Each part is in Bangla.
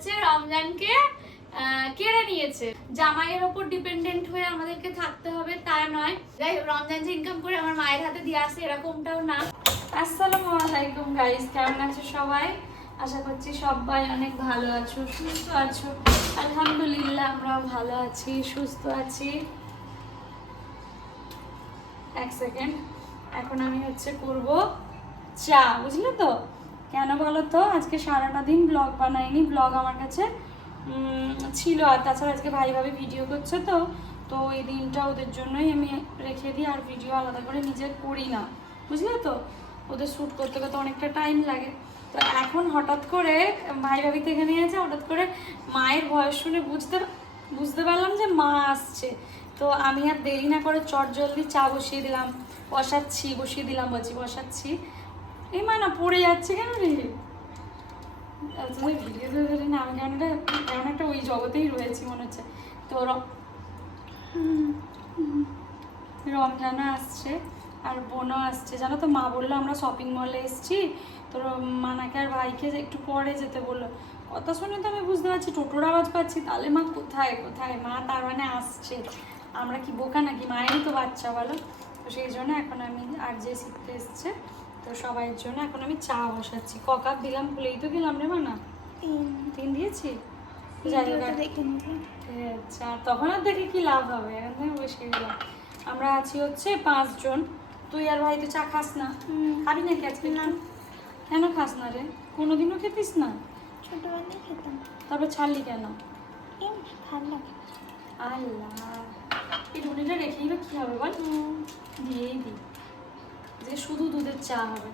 হচ্ছে রমজানকে কেড়ে নিয়েছে। জামাইয়ের ওপর ডিপেন্ডেন্ট হয়ে আমাদেরকে থাকতে হবে, তা নয়। যাই রমজান যে ইনকাম করে আমার মায়ের হাতে দিয়ে আসে, এরকমটাও না। আসসালামু আলাইকুম গাইস কেমন আছো সবাই? আশা করছি সবাই অনেক ভালো আছো, সুস্থ আছো। আলহামদুলিল্লাহ আমরা ভালো আছি, সুস্থ আছি। এক সেকেন্ড এখন আমি হচ্ছে করব চা, বুঝলে তো? কেন বলো তো? আজকে সারাটা দিন ব্লগ বানাইনি। ব্লগ আমার কাছে ছিল আর তাছাড়া আজকে ভাই ভাবে ভিডিও করছে তো। তো এই দিনটা ওদের জন্যই আমি রেখে দিই আর ভিডিও আলাদা করে নিজে করি না। বুঝলে তো? ওদের শ্যুট করতে করতে অনেকটা টাইম লাগে। তো এখন হঠাৎ করে ভাই ভাবি থেকে নিয়ে আছে, হঠাৎ করে মায়ের ভয়েস শুনে বুঝতে বুঝতে পারলাম যে মা আসছে। তো আমি আর দেরি না করে চট জলদি চা বসিয়ে দিলাম। বসাচ্ছি, বসিয়ে দিলাম বলছি, বসাচ্ছি। এই মা, না, পড়ে যাচ্ছে কেন রে? ভিডিও আমি কেমন একটা ওই জগতেই রয়েছি মনে হচ্ছে। তো আসছে, আর বোনও আসছে। জানো তো, মা বলল, আমরা শপিং মলে এসেছি। তো মানাকে আর ভাইকে একটু পরে যেতে বলল। কথা শুনে তো আমি বুঝতে পারছি, টোটোর আওয়াজ পাচ্ছি। তাহলে মা কোথায় কোথায়? মা তার মানে আসছে। আমরা কি বোকা নাকি? মায়েরই তো বাচ্চা, বলো? তো সেই জন্য এখন আমি আর যে শিখতে এসছে তো সবাইয়ের জন্য এখন আমি চা বসাচ্ছি। ক কাপ দিলাম ভুলেই তো গেলাম রে মা না তিন দিয়েছি? আচ্ছা তখন আর দেখে কি লাভ হবে? এখন বসে গেলাম। আমরা আছি হচ্ছে পাঁচজন। তুই আর ভাই তো চা খাস না। খাবি নাকি আজকে না। কেন খাস না রে? কোনোদিনও খেতিস না? ছোটবেলায় খেতাম। তবে ছাড়লি কেন? আল্লাহ। এই রুটিটা রেখেই বা কী হবে বল? দিয়েই দিই। যে শুধু দুধের চা হবে।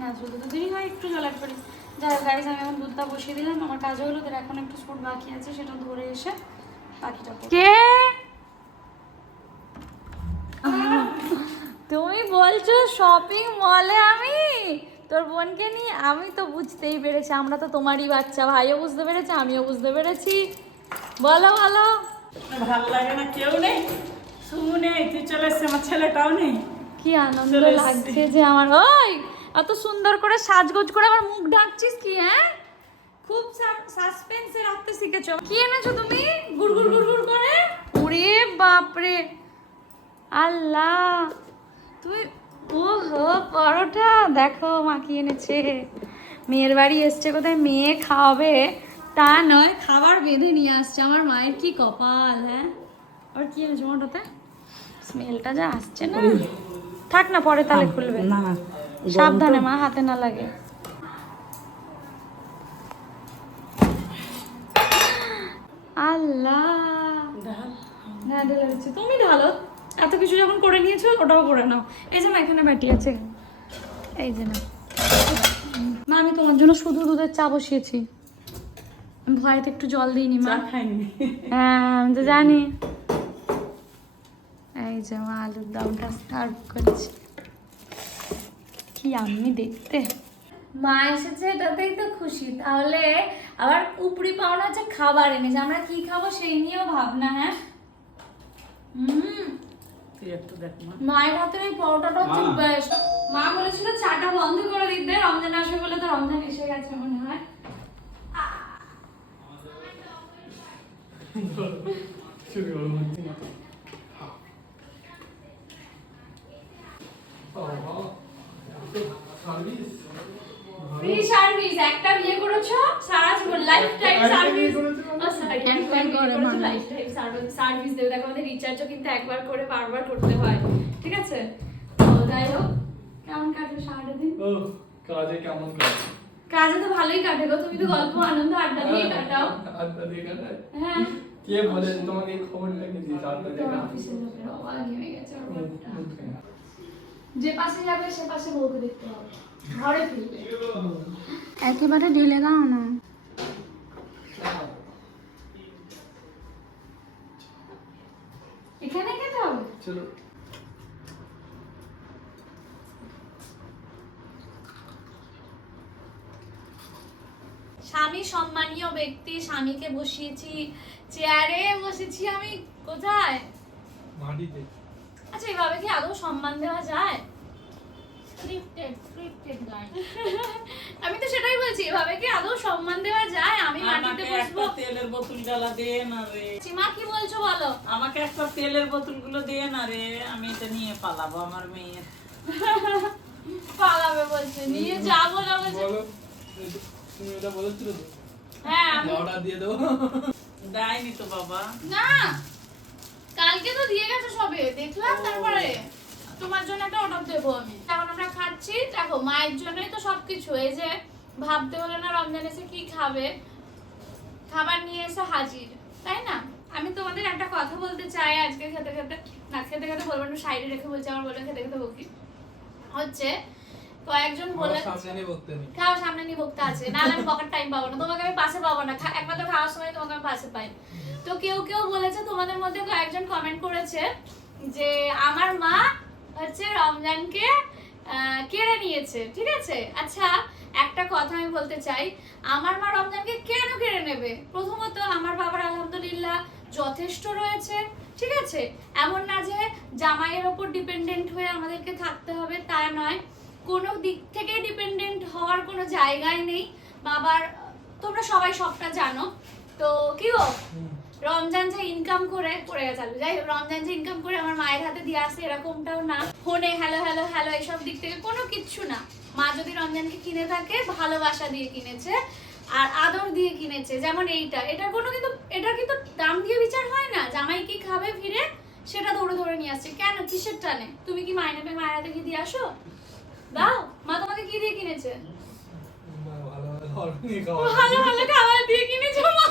না শুধু দুধেরই হয় একটু জল অ্যাড করি যাই হোক গাইজ আমি এখন দুধটা বসিয়ে দিলাম। আমার কাজ হলো তোর এখন একটু স্পুট বাকি আছে সেটা ধরে এসে বাকিটা কে? তুমি বলছো শপিং মলে আমি? তোর বোনকে নিয়ে? আমি তো বুঝতেই পেরেছি আমরা তো তোমারই বাচ্চা। ভাইও বুঝতে পেরেছে আমিও বুঝতে পেরেছি। বলো বলো। ভালো লাগে না কেউ নেই? শুনে তুই চলে এসছে আমার ছেলেটাও নেই। কি আনন্দ লাগছে যে আমার ওই এত সুন্দর করে সাজগোজ করে আমার মুখ ঢাকছিস কি হ্যাঁ? খুব সাসপেন্সে রাখতে শিখেছো। কি এনেছো তুমি? গুড়গুড় গুড়গুড় করে? ওরে বাপরে। আল্লাহ। তুই ও হো পরোটা। দেখো মা কি এনেছে। মেয়ের বাড়ি এসছে কোথায়? মেয়ে খাওয়াবে। তা নয় খাবার বেঁধে নিয়ে আসছে। আমার মায়ের কি কপাল হ্যাঁ? আর কি এনেছো মোটাতে? স্মেলটা যা আসছে না। থাক না পরে তাহলে খুলবে। না সাবধানে মা হাতে না লাগে। আল্লাহ। হ্যাঁ তুমি ঢালো। এত কিছু যখন করে নিয়েছো ওটাও করে নাও। এই যে মা এখানে ব্যাটি আছে। এই যে না মা আমি তোমার জন্য শুধু দুধের চা বসিয়েছি। ভয়েতে একটু জল দিইনি মা। খাইনি। হ্যাঁ আমি তো জানি। এই যে মা আলুর দমটা সার্ভ করছি। কি আমি দেখতে? মা এসেছে এটাতেই তো খুশি। তাহলে আবার উপরি পাওনা হচ্ছে খাবার এনেছে আমরা কি খাব সেই নিয়েও ভাবনা হ্যাঁ? হুম। তুই একটু দেখ মা। মায়ের হাতের এই পরোটাটা হচ্ছে মা। বেস্ট মা বলেছিল চাটা বন্ধ করে দিতে রমজান আসবে বলে তো রমজান এসে গেছে মনে হয়। ফ্রি সার্ভিস একটা বিয়ে করেছ সারা জীবন life time service life time service দেবে দেখো আমাদের রিচার্জও কিন্তু একবার করে বারবার করতে হয় ঠিক আছে তো যাই হোক কেমন কাটলো সারাটা দিন ও কাজে কেমন কাজ কাজে তো ভালোই কাটে গো তুমি তো গল্প আনন্দ আড্ডা দিয়ে কাটাও। আড্ডা দিয়ে হ্যাঁ। কে বলে? তোমাকে এই খবর লেগে দিয়েছে আড্ডা দিয়ে হয়ে। যে পাশে যাবে সে পাশে বউকে দেখতে হবে। ঘরে ফিরবে। একেবারে ঢিলে দাও না। এখানে খেতে হবে? চলো। স্বামী সম্মানীয় ব্যক্তি স্বামীকে বসিয়েছি চেয়ারে বসেছি আমি কোথায়? মাটিতে। আচ্ছা এভাবে কি আদৌ সম্মান দেওয়া যায়? স্ক্রিপ্টেড স্ক্রিপ্টেড গান আমি তো সেটাই বলছি এভাবে কি আদৌ সম্মান দেওয়া যায়? আমি বোতল গালা দে না রে। মা কি বলছো বলো? আমাকে একটা তেলের বোতলগুলো দে না রে। আমি এটা নিয়ে পালাবো আমার মেয়ের। পালাবে বলছে নিয়ে যাব না বলছে। তুমি এটা বলেছিলে তো? হ্যাঁ আমি অর্ডার দিয়ে দেবো। দেয়নি তো বাবা। না কালকে তো দিয়ে গেছে সবে দেখলাম তারপরে। তোমার জন্য একটা অর্ডার দেবো আমি। এখন আমরা খাচ্ছি দেখো মায়ের জন্যই তো সবকিছু। এই যে ভাবতে হলে না রমজান এসে কি খাবে? খাবার নিয়ে এসে হাজির তাই না? আমি তোমাদের একটা কথা বলতে চাই আজকে খেতে খেতে। না খেতে খেতে বলব না সাইডে রেখে বলছি আমার বলে খেতে খেতে বকি। হচ্ছে কয়েকজন বলে আমার সামনে নিয়ে বকতে আছে না আমি বকার টাইম পাবো না। তোমাকে আমি পাশে পাবো না একমাত্র খাওয়ার সময় তোমাকে আমি পাশে পাই। তো কেউ কেউ বলেছে তোমাদের মধ্যে কয়েকজন কমেন্ট করেছে যে আমার মা হচ্ছে রমজানকে কেড়ে নিয়েছে ঠিক আছে? আচ্ছা একটা কথা আমি বলতে চাই আমার মা রমজানকে কেন কেড়ে নেবে? প্রথমত আমার বাবার আলহামদুলিল্লাহ যথেষ্ট রয়েছে ঠিক আছে? এমন না যে জামাইয়ের ওপর ডিপেন্ডেন্ট হয়ে আমাদেরকে থাকতে হবে তা নয়। কোনো দিক থেকে ডিপেন্ডেন্ট হওয়ার কোনো জায়গায় নেই। বাবার তোমরা সবাই সবটা জানো। তো কি গো? রমজান যে ইনকাম করে করে গেছে। আলু। যাই রমজান যে ইনকাম করে আমার মায়ের হাতে দিয়ে আসে এরকমটাও না। ফোনে হ্যালো হ্যালো হ্যালো এইসব দিক থেকে কোনো কিচ্ছু না। মা যদি রমজানকে কিনে থাকে ভালোবাসা দিয়ে কিনেছে আর আদর দিয়ে কিনেছে যেমন এইটা। এটা কোনো কিন্তু এটার কিন্তু দাম দিয়ে বিচার হয় না। জামাই কি খাবে ফিরে সেটা দৌড়ে ধরে নিয়ে আসছে। কেন? কিসের টানে? তুমি কি মাইনে পেয়ে মায়ের হাতে কি দিয়ে আসো? দাও মা তোমাকে কি দিয়ে কিনেছে? ভালো ভালো খাবার নিয়ে খাওয়া ভালো ভালো খাবার দিয়ে কিনেছো মা।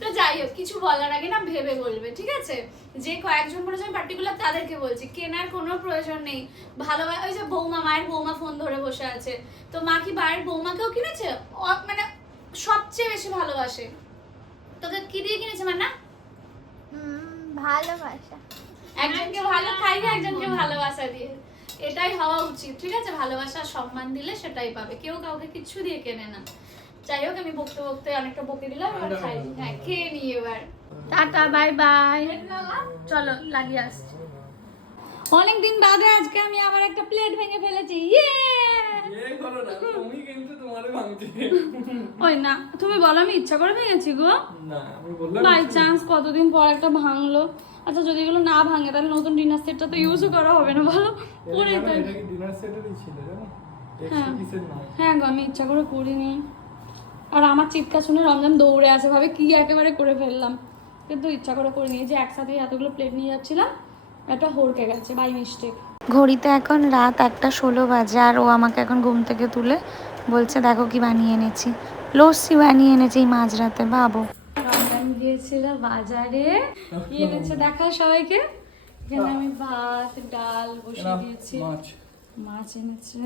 তো যাই হোক কিছু বলার আগে না ভেবে বলবে ঠিক আছে? যে কয়েকজন বলেছে আমি পার্টিকুলার তাদেরকে বলছি কেনার কোনো প্রয়োজন নেই। ভালো ওই যে বৌমা মায়ের বৌমা ফোন ধরে বসে আছে। তো মা কি বাড়ির বৌমাকেও কিনেছে? মানে সবচেয়ে বেশি ভালোবাসে। তোকে কি দিয়ে কিনেছে মানে হুম, ভালোবাসা। একজনকে ভালো খাইয়ে একজনকে ভালোবাসা দিয়ে। এটাই হওয়া উচিত ঠিক আছে? ভালোবাসা আর সম্মান দিলে সেটাই পাবে। কেউ কাউকে কিছু দিয়ে কেনে না। যাই হোক আমি বকতে বকতে অনেকটা বকে দিলাম এবার খাই। হ্যাঁ খেয়ে নি এবার। টাটা বাই বাই। চলো লাগিয়ে আসছি। অনেকদিন বাদে আজকে আমি আবার একটা প্লেট ভেঙে ফেলেছি। ইয়ে! ভাঙছে ওই না তুমি বলো আমি ইচ্ছা করে ভেঙেছি গো। না আমি বললাম বাই চান্স কতদিন পর একটা ভাঙলো। আচ্ছা যদি এগুলো না ভাঙে তাহলে নতুন ডিনার সেটটা তো ইউজও করা হবে না ভালো পরে ডিনার সেটেরই ছিল জানো? এক্সট্রা হ্যাঁ গো আমি ইচ্ছা করে করিনি। আর আমার চিৎকার শুনে রমজান দৌড়ে আসে ভাবে কি একেবারে করে ফেললাম। কিন্তু ইচ্ছা করে করিনি যে একসাথে এতগুলো প্লেট নিয়ে যাচ্ছিলাম একটা হড়কে গেছে বাই মিস্টেক ঘড়িতে এখন রাত একটা ষোলো বাজে আর ও আমাকে এখন ঘুম থেকে তুলে বলছে দেখো কি বানিয়ে এনেছি। লস্যি বানিয়ে এনেছি এই মাঝরাতে বাবু গিয়েছিল বাজারে। কি এনেছে দেখা সবাইকে? এখানে আমি ভাত ডাল বসিয়ে দিয়েছি। মাছ। এনেছে।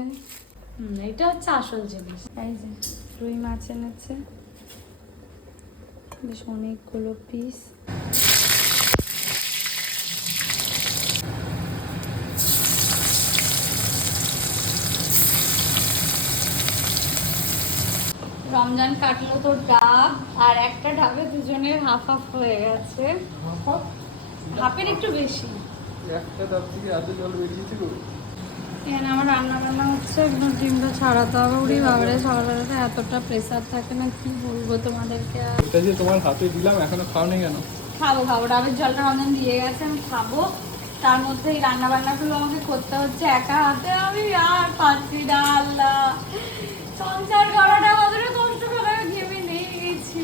এটা হচ্ছে আসল জিনিস। এই যে রুই মাছ এনেছে। বেশ অনেকগুলো পিস রমজান কাটলো তো ডাব আর একটা ডাবে দুজনের হাফ হাফ হয়ে গেছে। হাফের একটু বেশি। একটা তার থেকে এত জল বেরিয়েছে গো এখানে আমার রান্না বান্না হচ্ছে একদম ডিমটা ছাড়াতে হবে উড়ি বাবারে সকালবেলাতে এতটা প্রেসার থাকে না কি বলব তোমাদেরকে এটা যে তোমার হাতে দিলাম এখনও খাওনি কেন? খাব খাব ডাবের জলটা রমজান দিয়ে গেছে আমি খাব। তার মধ্যে এই রান্না বান্নাগুলো আমাকে করতে হচ্ছে একা হাতে আমি আর পাচ্ছি না আল্লাহ সংসার করাটা কতটা কষ্ট করে আমি ভেবে নিয়ে গেছি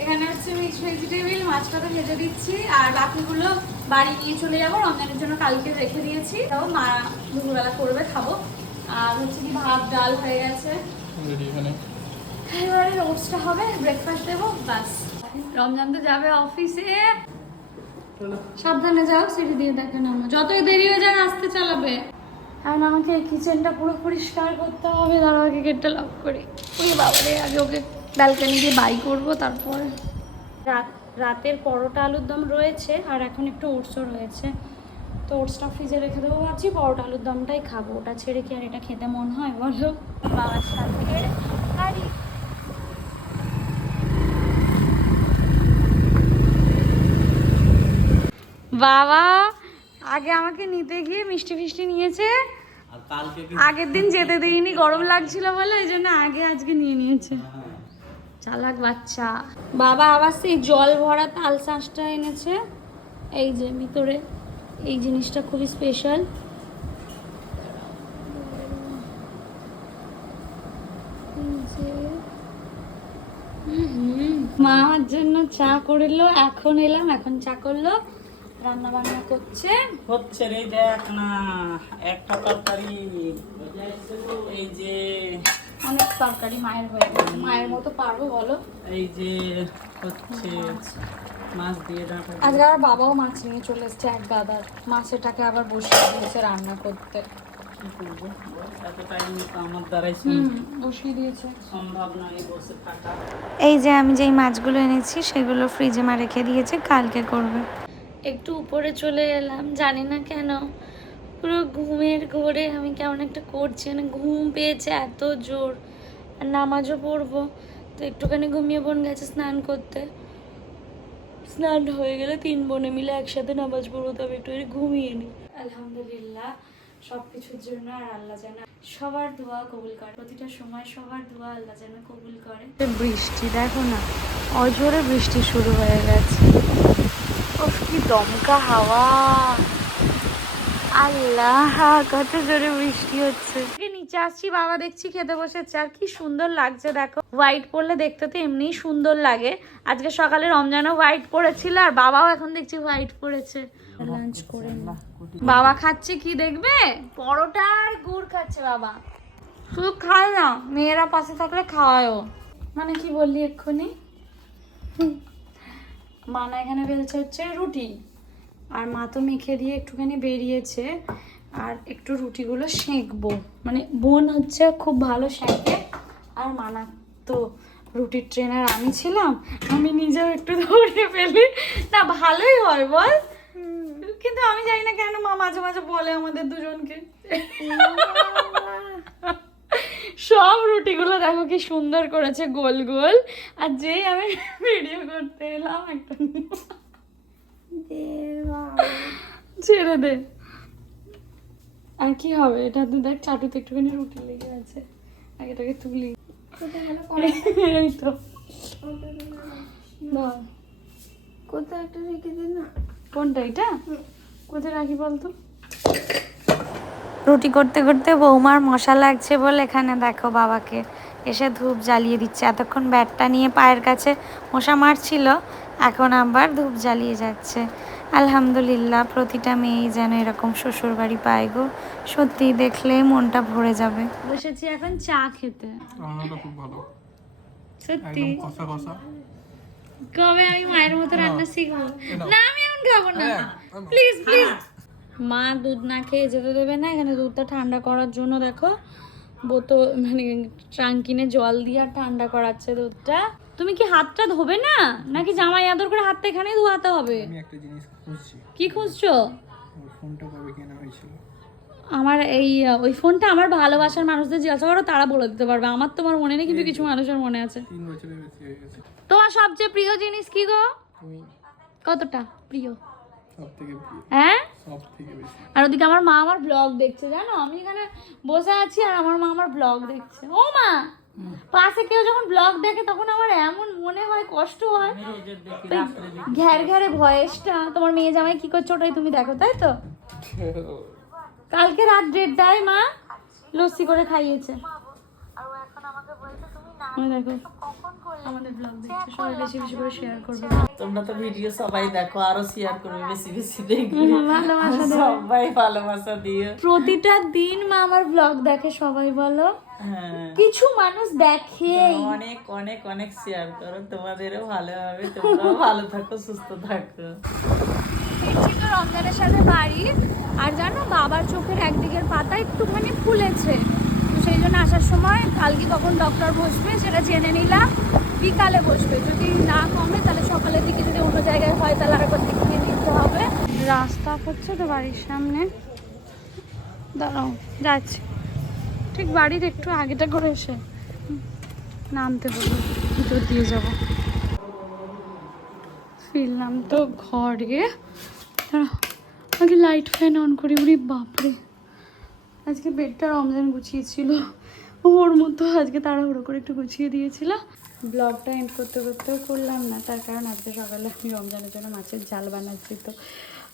এখানে হচ্ছে মিক্স ভেজিটেবিল মাছটা তো ভেজে দিচ্ছি আর বাকিগুলো বাড়ি নিয়ে চলে যাব। রমজানের জন্য কালকে রেখে দিয়েছি। তাও মা দুপুরবেলা করবে খাব। আর হচ্ছে কি ভাত ডাল হয়ে গেছে। এবারে রোস্টটা হবে ব্রেকফাস্ট দেবো বাস রমজান তো যাবে অফিসে সাবধানে যাও সিঁড়ি দিয়ে দেখে নামো যতই দেরি হয়ে যায় আসতে চালাবে। কারণ আমাকে কিচেনটা পুরো পরিষ্কার করতে হবে দাঁড়াও আগে গেটটা লক করি। ওই বাবারে আগে ওকে ব্যালকানি দিয়ে বাই করব তারপরে। রাত রাতের পরোটা আলুর দম রয়েছে আর এখন একটু ওটসও রয়েছে। তো ওটসটা ফ্রিজে রেখে দেবো ভাবছি পরোটা আলুর দমটাই খাব। ওটা ছেড়ে কি আর এটা খেতে মন হয় বলো? বাবার সাথে গাড়ি বাবা! আগে আমাকে নিতে গিয়ে মিষ্টি ফিষ্টি নিয়েছে। আগের দিন যেতে দিইনি গরম লাগছিল বলে ওই জন্য আগে আজকে নিয়ে নিয়েছে। চালাক বাচ্চা। বাবা আবার সেই জল ভরা তাল শাঁসটা এনেছে। এই যে ভিতরে এই জিনিসটা খুবই স্পেশাল মা আমার জন্য চা করল এখন এলাম এখন চা করল। রান্না বান্না করছে? হচ্ছে রে দেখ না একটা তরকারি এই যে অনেক তরকারি মায়ের হয়ে গেছে। মায়ের মতো পারব বলো? এই যে হচ্ছে মাছ। দিয়ে ডাঁটা আজকে আর বাবাও মাছ নিয়ে চলে এসছে এক গাদার। মাছেরটাকে আবার বসিয়ে দিয়েছে রান্না করতে। এই যে আমি যেই মাছগুলো এনেছি সেগুলো ফ্রিজে মা রেখে দিয়েছে কালকে করবে। একটু উপরে চলে এলাম জানি না কেন। পুরো ঘুমের ঘোরে আমি কেমন একটা করছি মানে ঘুম পেয়েছে এত জোর। আর নামাজও পড়ব তো একটুখানি ঘুমিয়ে বোন গেছে স্নান করতে। স্নান হয়ে গেলে তিন বোনে মিলে একসাথে নামাজ পড়ব তবে একটু ঘুমিয়ে নি। আলহামদুলিল্লাহ সব কিছুর জন্য আর আল্লাহ যেন সবার দোয়া কবুল করে। প্রতিটা সময় সবার দোয়া আল্লাহ যেন কবুল করে। বৃষ্টি দেখো না অজোরে বৃষ্টি শুরু হয়ে গেছে। ওফ কি দমকা হাওয়া। আল্লাহ কত জোরে বৃষ্টি হচ্ছে। নিচে আসছি বাবা দেখছি খেতে বসেছে। আর কি সুন্দর লাগছে দেখো। হোয়াইট পরলে দেখতে তো এমনিই সুন্দর লাগে। আজকে সকালে রমজানও হোয়াইট পরেছিল আর বাবাও এখন দেখছি হোয়াইট পরেছে। লাঞ্চ করে নি। বাবা খাচ্ছে কি দেখবে? পরোটা আর গুড় খাচ্ছে বাবা। শুধু খায় না মেয়েরা পাশে থাকলে খাওয়ায়ও। মানে কি বললি এক্ষুনি? মানা এখানে বেলছে হচ্ছে রুটি। আর মা তো মেখে দিয়ে একটুখানি বেরিয়েছে আর একটু রুটিগুলো সেঁকবো। মানে বোন হচ্ছে খুব ভালো সেঁকে আর মানা তো রুটির ট্রেনার আমি ছিলাম আমি নিজেও একটু ধরে ফেলি। না ভালোই হয় বল। কিন্তু আমি জানি না কেন মা মাঝে মাঝে বলে আমাদের দুজনকে। সব রুটিগুলো দেখো কি সুন্দর করেছে গোল গোল। আর যেই আমি ভিডিও করতে এলাম একটা ছেড়ে দে। আর কি হবে? এটা তো দেখ চাটুতে একটুখানি রুটি লেগে আছে। আগেটাকে তুলি। এই তো। কোথাও একটা রেখে দিন না। কোনটা এটা? কোথায় রাখি বলতো? রুটি করতে করতে বৌমার মশা লাগছে বলে এখানে দেখো বাবাকে এসে ধূপ জ্বালিয়ে দিচ্ছে। এতক্ষণ ব্যাটটা নিয়ে পায়ের কাছে মশা মারছিল এখন আবার ধূপ জ্বালিয়ে যাচ্ছে। আলহামদুলিল্লাহ প্রতিটা মেয়েই যেন এরকম শ্বশুর বাড়ি পায় গো। সত্যি দেখলে মনটা ভরে যাবে। বসেছি এখন চা খেতে। খুব ভালো। সত্যি? কবে আমি মায়ের মতো রান্না শিখব? না আমি এখন খাব না। প্লিজ প্লিজ মা দুধ না খেয়ে যেতে দেবে না এখানে দুধটা ঠান্ডা করার জন্য দেখো। বোতল মানে ট্রাঙ্কিনে জল দিয়ে আর ঠান্ডা করাচ্ছে দুধটা। তুমি কি হাতটা ধোবে না? নাকি জামাই আদর করে হাতটা এখানেই ধোয়াতে হবে? আমি একটা জিনিস খুঁজছি। কি খুঁজছো? ফোনটা কবে কেনা হয়েছিল? আমার এই ওই ফোনটা আমার ভালোবাসার মানুষদের জিজ্ঞাসা করো তারা বলে দিতে পারবে। আমার তোমার মনে নেই কিন্তু কিছু মানুষের মনে আছে। তোমার সবচেয়ে প্রিয় জিনিস কি গো? কতটা প্রিয়? হ্যাঁ? আর ওদিকে আমার মা আমার ব্লগ দেখছে জানো? আমি এখানে বসে আছি আর আমার মা আমার ব্লগ দেখছে। ও মা! পাশে কেউ যখন ব্লগ দেখে তখন আমার এমন মনে হয় কষ্ট হয়। ঘ্যার ঘ্যারে ভয়েসটা। তোমার মেয়ে জামাই কি করছে ওটাই তুমি দেখো তাই তো? কালকে রাত দেড়টায় মা লস্যি করে খাইয়েছে। দেখো। আমাদের ব্লগ দেখছে সবাই বেশি বেশি করে শেয়ার করবে। তোমরা তো ভিডিও সবাই দেখো আরও শেয়ার করবে বেশি বেশি দেখবে। ভালোবাসা। সবাই ভালোবাসা দিয়ে প্রতিটা দিন মা আমার ব্লগ দেখে সবাই বলো। হ্যাঁ। কিছু মানুষ দেখে অনেক অনেক অনেক শেয়ার করো। তোমাদেরও ভালো হবে তোমরাও ভালো থাকো সুস্থ থাকো। তো রমজানের সাথে বাড়ি। আর জানো বাবার চোখের একদিকের পাতা একটুখানি ফুলেছে। তো সেই জন্য আসার সময় কালকে কখন ডক্টর বসবে সেটা জেনে নিলাম। বিকালে বসবে। যদি না কমে, তাহলে সকালের দিকে যদি অন্য জায়গায় হয়, তাহলে আরেকবার দেখিয়ে নিতে হবে। রাস্তা হচ্ছে তো বাড়ির সামনে। দাঁড়াও, যাচ্ছি। ঠিক বাড়ির একটু আগেটা করে এসে নামতে বলব, ভিতর দিয়ে যাব। ফিরলাম তো ঘরে। আগে লাইট ফ্যান অন করি উরি বাপরে। আজকে বেডটা রমজান গুছিয়েছিল। ওর মতো আজকে তাড়াহুড়ো করে একটু গুছিয়ে দিয়েছিল। ব্লগটা এন্ড করতে করতেও করলাম না, তার কারণ আজকে সকালে আমি রমজানের জন্য মাছের জাল বানাচ্ছি, তো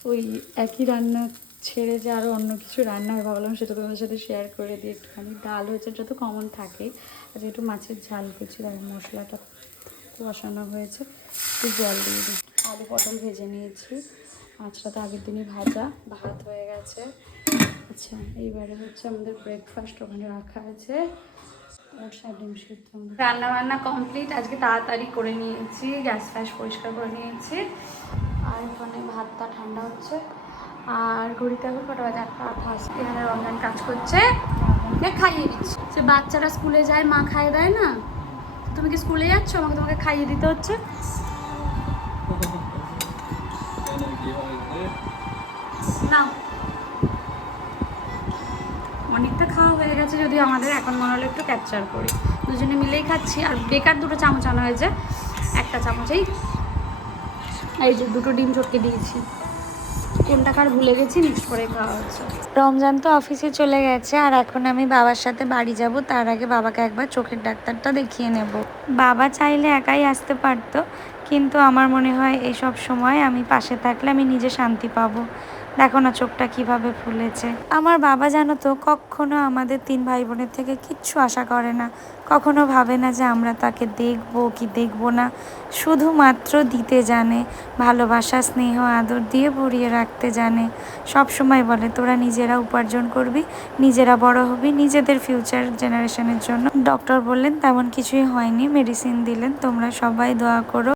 ওই একই রান্না ছেড়ে যে আরও অন্য কিছু রান্না হয় ভাবলাম সেটা তোমাদের সাথে শেয়ার করে দিই একটুখানি। ডাল হয়েছে যত কমন থাকে, আজকে একটু মাছের ঝাল করছি তার মশলাটা কষানো হয়েছে, একটু জল দিয়ে দিই। আলু পটল ভেজে নিয়েছি, মাছটা তো আগের দিনই ভাজা, ভাত হয়ে গেছে। আচ্ছা এইবারে হচ্ছে আমাদের ব্রেকফাস্ট ওখানে রাখা আছে। আর রান্না বান্না কমপ্লিট আজকে তাড়াতাড়ি করে নিয়েছি, গ্যাস ফ্যাস পরিষ্কার করে নিয়েছি। আর এখানে ভাতটা ঠান্ডা হচ্ছে। আর ঘড়িতে এখন কটা বাজে? আটটা আঠাশ। এখানে রমজান কাজ করছে। খাইয়ে দিচ্ছি। সে বাচ্চারা স্কুলে যায়, মা খাইয়ে দেয় না? তুমি কি স্কুলে যাচ্ছ? আমাকে তোমাকে খাইয়ে দিতে হচ্ছে। খাওয়া হয়ে গেছে যদি আমাদের এখন মনে হলো একটু ক্যাপচার করি। দুজনে মিলেই খাচ্ছি, আর বেকার দুটো চামচ আনা হয়েছে, একটা চামচেই এই যে দুটো ডিম চটকে দিয়েছি। কোনটা কার ভুলে গেছি মিক্স করে খাওয়া হচ্ছে। রমজান তো অফিসে চলে গেছে, আর এখন আমি বাবার সাথে বাড়ি যাব, তার আগে বাবাকে একবার চোখের ডাক্তারটা দেখিয়ে নেব। বাবা চাইলে একাই আসতে পারতো, কিন্তু আমার মনে হয় এসব সময় আমি পাশে থাকলে আমি নিজে শান্তি পাবো। দেখো না চোখটা কীভাবে ফুলেছে? আমার বাবা জানো তো, কখনো আমাদের তিন ভাই বোনের থেকে কিচ্ছু আশা করে না। কখনো ভাবে না যে আমরা তাকে দেখব কি দেখব না। শুধুমাত্র দিতে জানে, ভালোবাসা, স্নেহ, আদর দিয়ে ভরিয়ে রাখতে জানে। সব সময় বলে, তোরা নিজেরা উপার্জন করবি, নিজেরা বড় হবি, নিজেদের ফিউচার জেনারেশনের জন্য। ডক্টর বললেন, তেমন কিছুই হয়নি মেডিসিন দিলেন, তোমরা সবাই দোয়া করো।